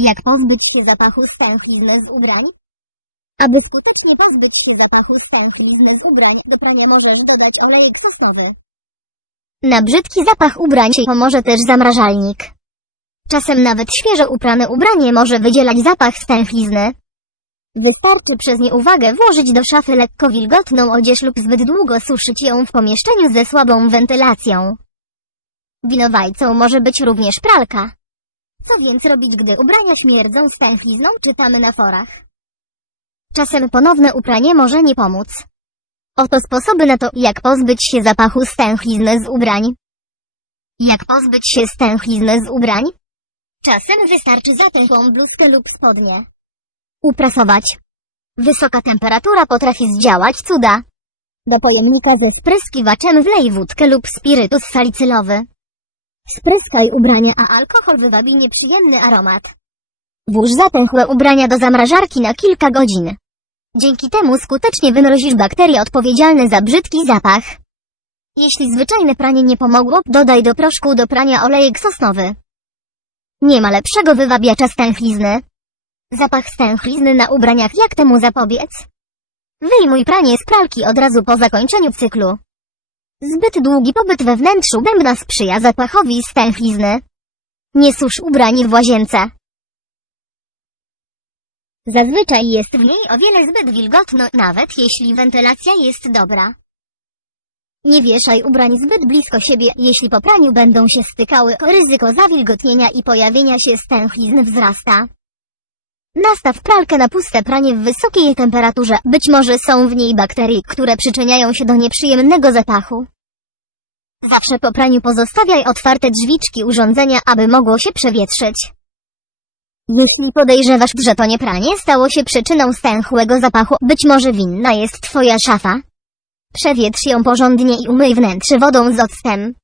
Jak pozbyć się zapachu stęchlizny z ubrań? Aby skutecznie pozbyć się zapachu stęchlizny z ubrań, do prania możesz dodać olejek sosnowy. Na brzydki zapach ubrań pomoże też zamrażalnik. Czasem nawet świeżo uprane ubranie może wydzielać zapach stęchlizny. Wystarczy przez nieuwagę włożyć do szafy lekko wilgotną odzież lub zbyt długo suszyć ją w pomieszczeniu ze słabą wentylacją. Winowajcą może być również pralka. Co więc robić, gdy ubrania śmierdzą stęchlizną, czytamy na forach. Czasem ponowne upranie może nie pomóc. Oto sposoby na to, jak pozbyć się zapachu stęchlizny z ubrań. Jak pozbyć się stęchlizny z ubrań? Czasem wystarczy zatęchłą bluzkę lub spodnie. Uprasować. Wysoka temperatura potrafi zdziałać cuda. Do pojemnika ze spryskiwaczem wlej wódkę lub spirytus salicylowy. Spryskaj ubrania, a alkohol wywabi nieprzyjemny aromat. Włóż zatęchłe ubrania do zamrażarki na kilka godzin. Dzięki temu skutecznie wymrozisz bakterie odpowiedzialne za brzydki zapach. Jeśli zwyczajne pranie nie pomogło, dodaj do proszku do prania olejek sosnowy. Nie ma lepszego wywabiacza stęchlizny. Zapach stęchlizny na ubraniach jak temu zapobiec? Wyjmuj pranie z pralki od razu po zakończeniu cyklu. Zbyt długi pobyt we wnętrzu bębna sprzyja zapachowi stęchlizny. Nie susz ubrań w łazience. Zazwyczaj jest w niej o wiele zbyt wilgotno, nawet jeśli wentylacja jest dobra. Nie wieszaj ubrań zbyt blisko siebie, jeśli po praniu będą się stykały, ryzyko zawilgotnienia i pojawienia się stęchlizn wzrasta. Nastaw pralkę na puste pranie w wysokiej temperaturze, być może są w niej bakterie, które przyczyniają się do nieprzyjemnego zapachu. Zawsze po praniu pozostawiaj otwarte drzwiczki urządzenia, aby mogło się przewietrzyć. Jeśli podejrzewasz, że to nie pranie stało się przyczyną stęchłego zapachu, być może winna jest twoja szafa. Przewietrz ją porządnie i umyj wnętrze wodą z octem.